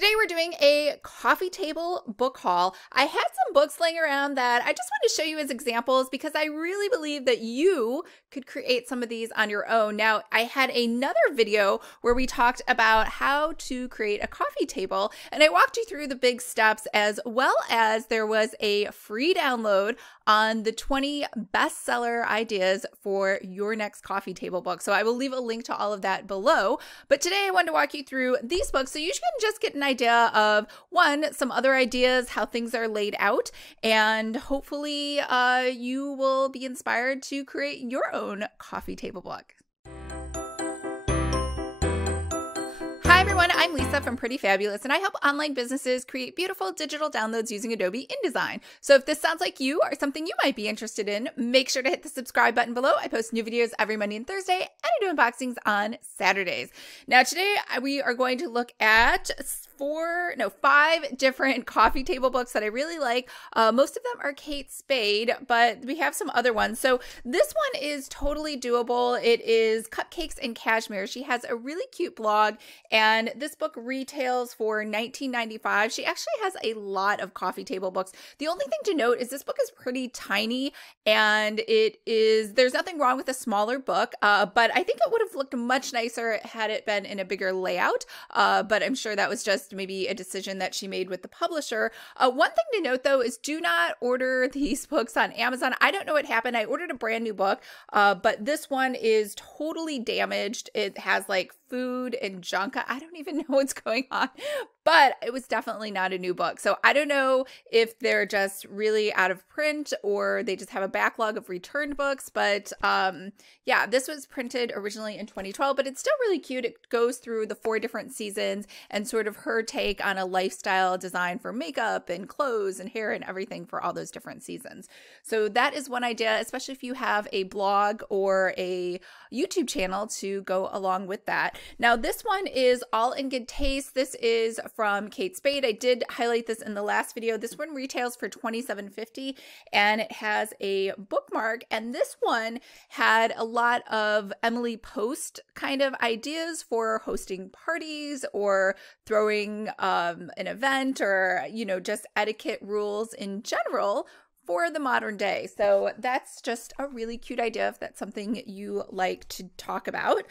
Today we're doing a coffee table book haul. I had some books laying around that I just want to show you as examples because I really believe that you could create some of these on your own. Now, I had another video where we talked about how to create a coffee table, and I walked you through the big steps, as well as there was a free download on the 20 bestseller ideas for your next coffee table book. So I will leave a link to all of that below. But today I wanted to walk you through these books so you can just get an idea of, one, some other ideas, how things are laid out, and hopefully you will be inspired to create your own coffee table book. Hi everyone, I'm Lisa from Pretty Fabulous, and I help online businesses create beautiful digital downloads using Adobe InDesign. So if this sounds like you or something you might be interested in, make sure to hit the subscribe button below. I post new videos every Monday and Thursday, and I do unboxings on Saturdays. Now today we are going to look at 5 different coffee table books that I really like. Most of them are Kate Spade, but we have some other ones. So this one is totally doable. It is Cupcakes and Kashmir. She has a really cute blog, and this book retails for $19.95. She actually has a lot of coffee table books. The only thing to note is this book is pretty tiny, and there's nothing wrong with a smaller book, but I think it would have looked much nicer had it been in a bigger layout, but I'm sure that was just maybe a decision that she made with the publisher. One thing to note though is do not order these books on Amazon. I don't know what happened. I ordered a brand new book, but this one is totally damaged. It has like food and junk. I don't even know what's going on, but it was definitely not a new book. So I don't know if they're just really out of print or they just have a backlog of returned books. But yeah, this was printed originally in 2012, but it's still really cute. It goes through the 4 different seasons and sort of her take on a lifestyle design for makeup and clothes and hair and everything for all those different seasons. So that is one idea, especially if you have a blog or a YouTube channel to go along with that. Now, this one is all in good taste. This is from Kate Spade. I did highlight this in the last video. This one retails for $27.50, and it has a bookmark. And this one had a lot of Emily Post kind of ideas for hosting parties or throwing an event, or, you know, just etiquette rules in general for the modern day. So that's just a really cute idea if that's something you like to talk about.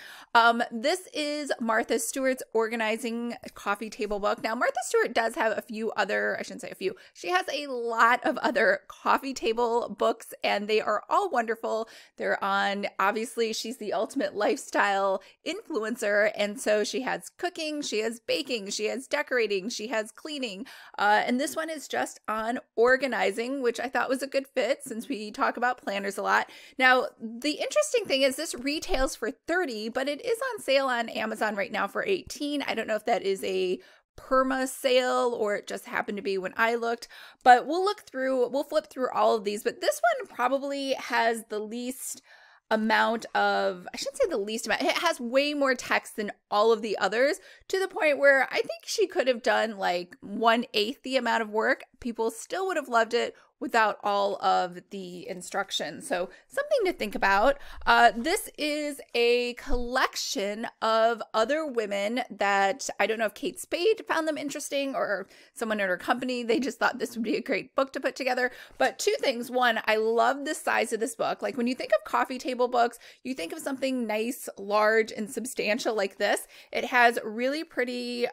This is Martha Stewart's Organizing Coffee Table book. Now, Martha Stewart does have a few other, I shouldn't say a few, she has a lot of other coffee table books, and they are all wonderful. They're on, obviously, she's the ultimate lifestyle influencer, and so she has cooking, she has baking, she has decorating, she has cleaning, and this one is just on organizing, which I thought was a good fit since we talk about planners a lot. Now, the interesting thing is this retails for $30, but it is on sale on Amazon right now for $18. I don't know if that is a perma sale or it just happened to be when I looked, but we'll flip through all of these. But this one probably has the least amount of, I shouldn't say the least amount, it has way more text than all of the others, to the point where I think she could have done like 1/8 the amount of work. People still would have loved it without all of the instructions. So something to think about. This is a collection of other women that I don't know if Kate Spade found them interesting or someone in her company. They just thought this would be a great book to put together. But 2 things. One, I love the size of this book. Like when you think of coffee table books, you think of something nice, large, and substantial like this. It has really pretty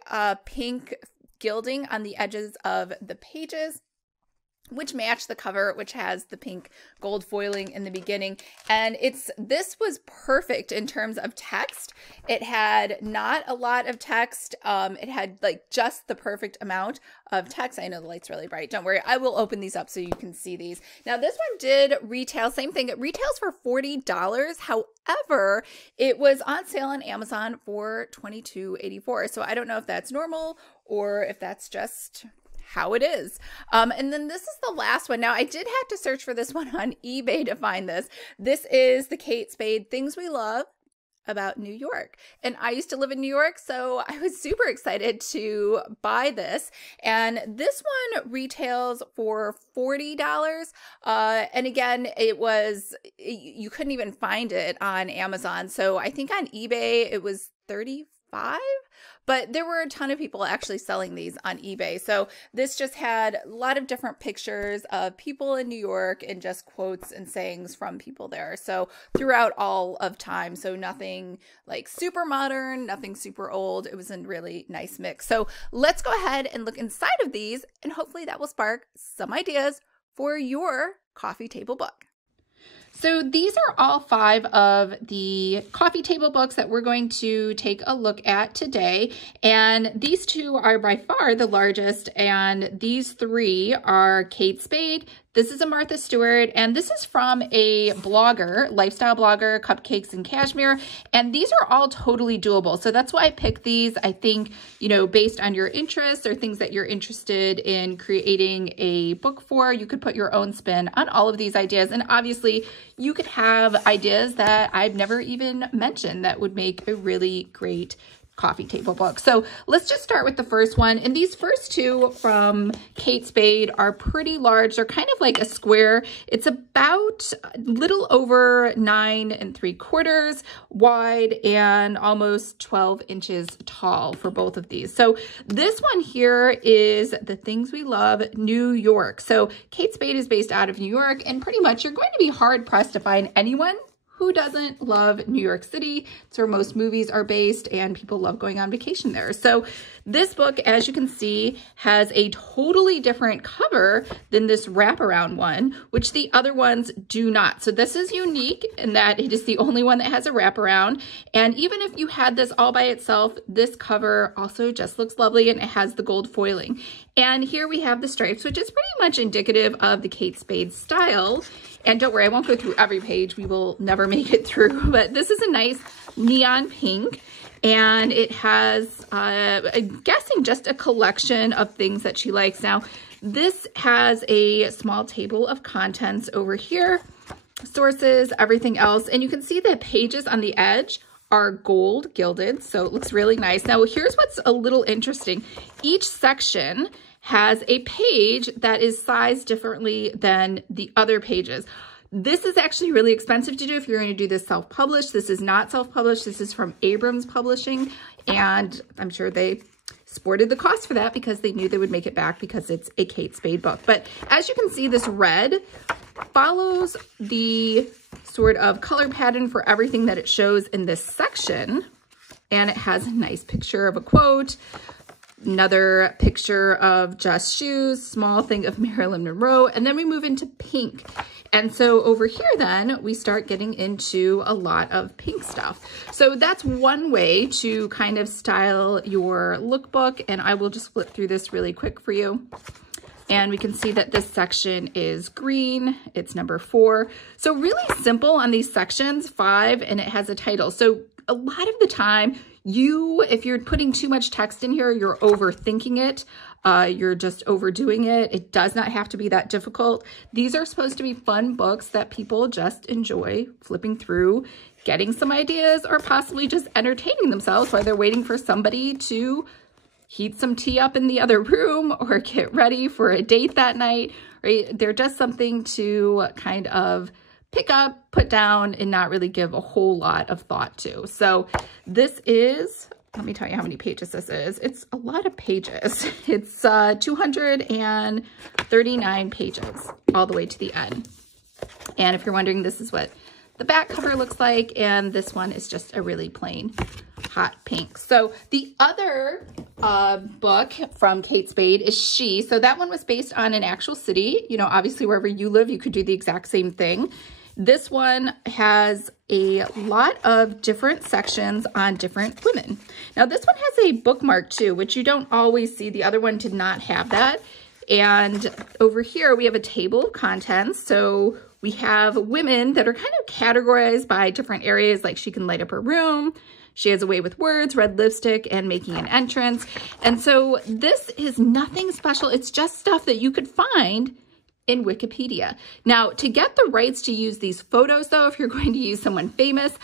pink gilding on the edges of the pages, which match the cover, which has the pink gold foiling in the beginning. And this was perfect in terms of text. It had not a lot of text. It had like just the perfect amount of text. I know the light's really bright. Don't worry. I will open these up so you can see these. Now, this one did retail, same thing. It retails for $40. However, it was on sale on Amazon for $22.84. So I don't know if that's normal or if that's just how it is. And then this is the last one. Now, I did have to search for this one on eBay to find this. This is the Kate Spade Things We Love About New York. And I used to live in New York, so I was super excited to buy this. And this one retails for $40. And again, you couldn't even find it on Amazon. So I think on eBay it was $35. 5, but there were a ton of people actually selling these on eBay. So this just had a lot of different pictures of people in New York and just quotes and sayings from people there. So throughout all of time. So nothing like super modern, nothing super old. It was a really nice mix. So let's go ahead and look inside of these, and hopefully that will spark some ideas for your coffee table book. So these are all 5 of the coffee table books that we're going to take a look at today. And these 2 are by far the largest, and these 3 are Kate Spade. This is a Martha Stewart, and this is from a blogger, lifestyle blogger, Cupcakes in Kashmir, and these are all totally doable. So that's why I picked these. I think, you know, based on your interests or things that you're interested in creating a book for, you could put your own spin on all of these ideas. And obviously, you could have ideas that I've never even mentioned that would make a really great coffee table book. So let's just start with the first one. And these first 2 from Kate Spade are pretty large. They're kind of like a square. It's about a little over 9 3/4 wide and almost 12 inches tall for both of these. So this one here is The Things We Love, New York. So Kate Spade is based out of New York, and pretty much you're going to be hard pressed to find anyone who doesn't love New York City? It's where most movies are based, and people love going on vacation there. So this book, as you can see, has a totally different cover than this wraparound one, which the other ones do not. So this is unique in that it is the only one that has a wraparound. And even if you had this all by itself, this cover also just looks lovely, and it has the gold foiling. And here we have the stripes, which is pretty much indicative of the Kate Spade style. And don't worry, I won't go through every page. We will never make it through, but this is a nice neon pink, and it has, I'm guessing, just a collection of things that she likes. Now, this has a small table of contents over here, sources, everything else, and you can see the pages on the edge are gold gilded, so it looks really nice. Now, here's what's a little interesting. Each section has a page that is sized differently than the other pages. This is actually really expensive to do if you're going to do this self-published. This is not self-published. This is from Abrams Publishing, and I'm sure they sported the cost for that because they knew they would make it back because it's a Kate Spade book. But as you can see, this red follows the sort of color pattern for everything that it shows in this section, and it has a nice picture of a quote, another picture of just shoes, small thing of Marilyn Monroe, and then we move into pink. And so over here then, we start getting into a lot of pink stuff. So that's one way to kind of style your lookbook, and I will just flip through this really quick for you. And we can see that this section is green, it's number 4. So really simple on these sections, 5, and it has a title. So a lot of the time, if you're putting too much text in here, you're overthinking it. You're just overdoing it. It does not have to be that difficult. These are supposed to be fun books that people just enjoy flipping through, getting some ideas, or possibly just entertaining themselves while they're waiting for somebody to heat some tea up in the other room or get ready for a date that night, right? They're just something to kind of pick up, put down, and not really give a whole lot of thought to. So this is, let me tell you how many pages this is. It's a lot of pages. It's 239 pages all the way to the end. And if you're wondering, this is what the back cover looks like, and this one is just a really plain hot pink. So the other book from Kate Spade is She. So that one was based on an actual city. You know, obviously wherever you live, you could do the exact same thing. This one has a lot of different sections on different women. Now this one has a bookmark too, which you don't always see. The other one did not have that. And over here we have a table of contents. So we have women that are kind of categorized by different areas, like she can light up her room, she has a way with words, red lipstick, and making an entrance. And so this is nothing special. It's just stuff that you could find in Wikipedia. Now, to get the rights to use these photos, though, if you're going to use someone famous,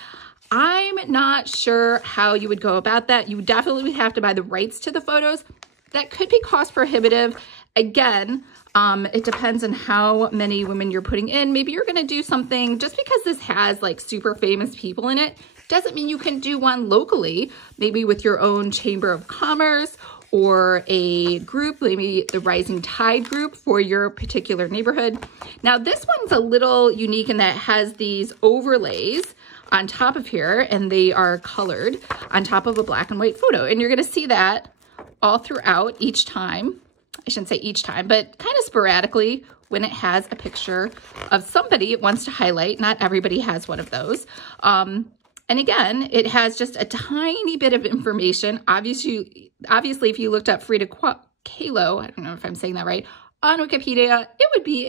I'm not sure how you would go about that. You definitely would have to buy the rights to the photos. That could be cost prohibitive. Again, it depends on how many women you're putting in. Maybe you're going to do something, just because this has like super famous people in it, Doesn't mean you can do one locally, maybe with your own chamber of commerce or a group, maybe the Rising Tide group for your particular neighborhood. Now this one's a little unique in that it has these overlays on top of here, and they are colored on top of a black and white photo. And you're gonna see that all throughout each time. I shouldn't say each time, but kind of sporadically when it has a picture of somebody it wants to highlight. Not everybody has one of those. And again, it has just a tiny bit of information. Obviously, if you looked up Frida Kahlo, I don't know if I'm saying that right, on Wikipedia, it would be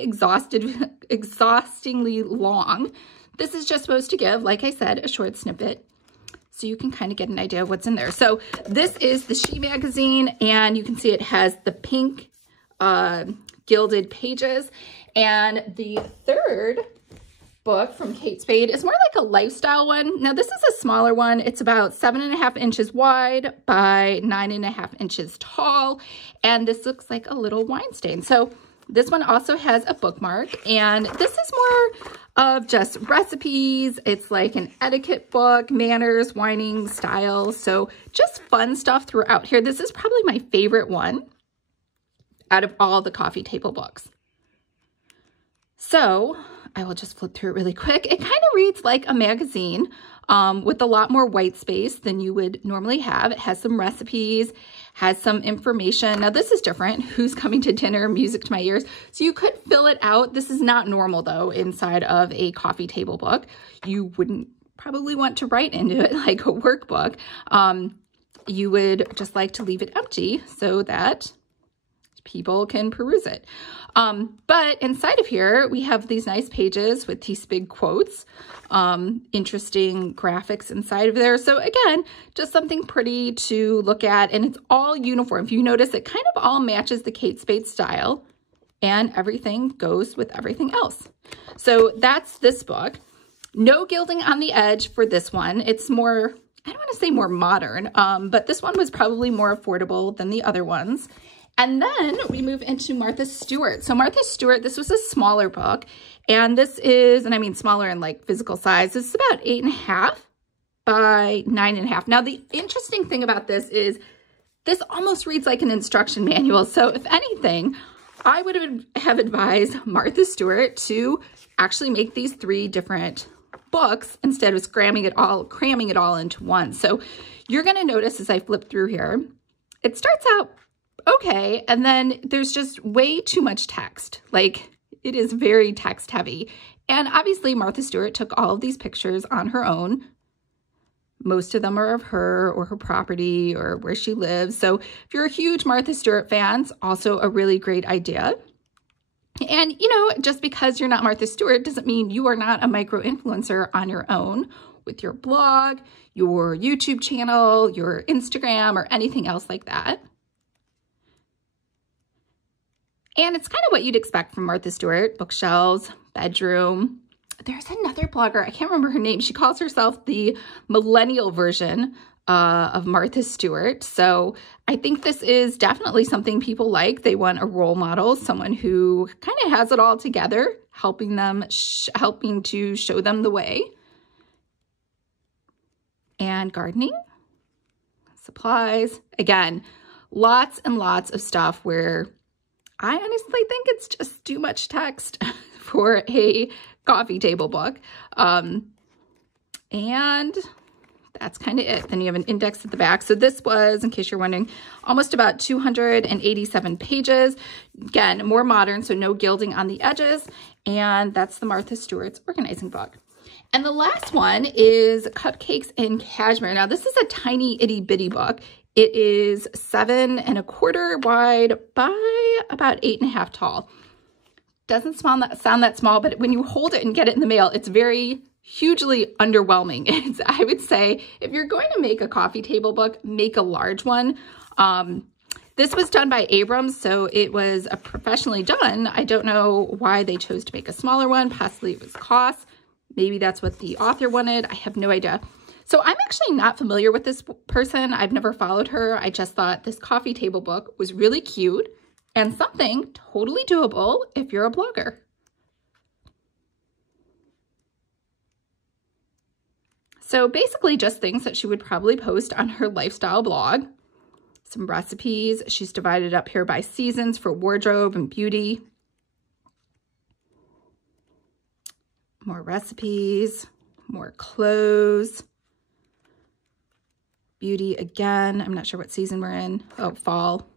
exhaustingly long. This is just supposed to give, like I said, a short snippet so you can kind of get an idea of what's in there. So this is the She magazine, and you can see it has the pink gilded pages. And the third book from Kate Spade is more like a lifestyle one. Now this is a smaller one. It's about 7.5 inches wide by 9.5 inches tall. And this looks like a little wine stain. So this one also has a bookmark, and this is more of just recipes. It's like an etiquette book, manners, whining, style. So just fun stuff throughout here. This is probably my favorite one out of all the coffee table books. So I will just flip through it really quick. It kind of reads like a magazine with a lot more white space than you would normally have. It has some recipes, has some information. Now this is different. Who's coming to dinner, music to my ears. So you could fill it out. This is not normal though inside of a coffee table book. You wouldn't probably want to write into it like a workbook. You would just like to leave it empty so that people can peruse it. But inside of here, we have these nice pages with these big quotes, interesting graphics inside of there. So again, just something pretty to look at, and it's all uniform. If you notice, it kind of all matches the Kate Spade style, and everything goes with everything else. So that's this book. No gilding on the edge for this one. It's more, I don't want to say more modern, but this one was probably more affordable than the other ones. And then we move into Martha Stewart. So Martha Stewart, this was a smaller book, and this is, and I mean smaller in like physical size, this is about 8.5 by 9.5. Now the interesting thing about this is this almost reads like an instruction manual. So if anything, I would have advised Martha Stewart to actually make these 3 different books instead of cramming it all into one. So you're gonna notice as I flip through here, it starts out okay, and then there's just way too much text. Like, it is very text heavy. And obviously Martha Stewart took all of these pictures on her own. Most of them are of her or her property or where she lives. So if you're a huge Martha Stewart fan, it's also a really great idea. And you know, just because you're not Martha Stewart doesn't mean you are not a micro-influencer on your own with your blog, your YouTube channel, your Instagram, or anything else like that. And it's kind of what you'd expect from Martha Stewart: bookshelves, bedroom. There's another blogger, I can't remember her name. She calls herself the millennial version of Martha Stewart. So I think this is definitely something people like. They want a role model, someone who kind of has it all together, helping to show them the way. And gardening, supplies. Again, lots and lots of stuff where I honestly think it's just too much text for a coffee table book. And that's kind of it. Then you have an index at the back. So this was, in case you're wondering, almost about 287 pages. Again, more modern, so no gilding on the edges. And that's the Martha Stewart's organizing book. And the last one is Cupcakes in Kashmir. Now this is a tiny itty bitty book. It is 7 1/4 wide by about 8.5 tall. Doesn't sound that small, but when you hold it and get it in the mail, it's very hugely underwhelming. I would say if you're going to make a coffee table book, make a large one. This was done by Abrams, so it was professionally done. I don't know why they chose to make a smaller one. Possibly it was cost. Maybe that's what the author wanted. I have no idea. So I'm actually not familiar with this person. I've never followed her. I just thought this coffee table book was really cute and something totally doable if you're a blogger. So basically just things that she would probably post on her lifestyle blog. Some recipes. She's divided up here by seasons for wardrobe and beauty. More recipes, more clothes. Beauty again. I'm not sure what season we're in. Oh, fall.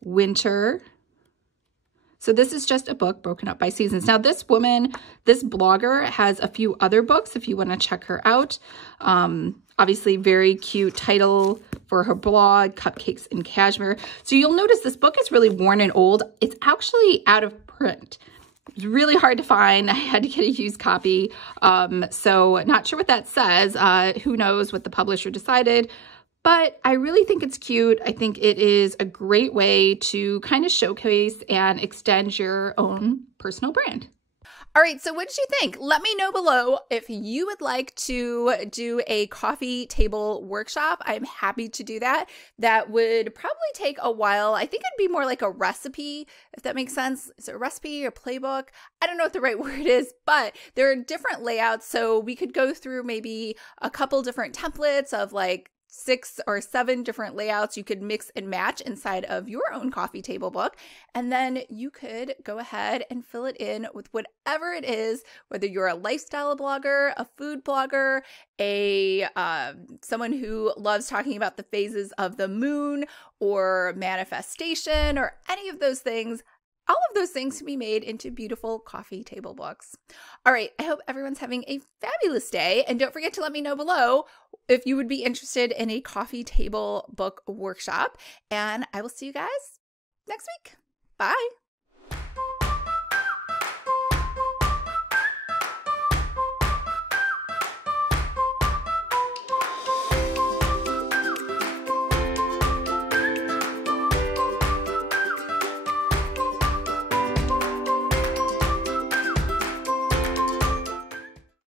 Winter. So this is just a book broken up by seasons. Now this woman, this blogger has a few other books if you want to check her out. Obviously very cute title for her blog, Cupcakes in Kashmir. So you'll notice this book is really worn and old. It's actually out of print. It was really hard to find. I had to get a used copy. So not sure what that says. Who knows what the publisher decided. But I really think it's cute. I think it is a great way to kind of showcase and extend your own personal brand. All right, so what did you think? Let me know below if you would like to do a coffee table workshop. I'm happy to do that. That would probably take a while. I think it'd be more like a recipe, if that makes sense. Is it a recipe or playbook? I don't know what the right word is, but there are different layouts. So we could go through maybe a couple different templates of like 6 or 7 different layouts you could mix and match inside of your own coffee table book. And then you could go ahead and fill it in with whatever it is, whether you're a lifestyle blogger, a food blogger, someone who loves talking about the phases of the moon or manifestation or any of those things. All of those things can be made into beautiful coffee table books. All right, I hope everyone's having a fabulous day. And don't forget to let me know below if you would be interested in a coffee table book workshop. And I will see you guys next week. Bye.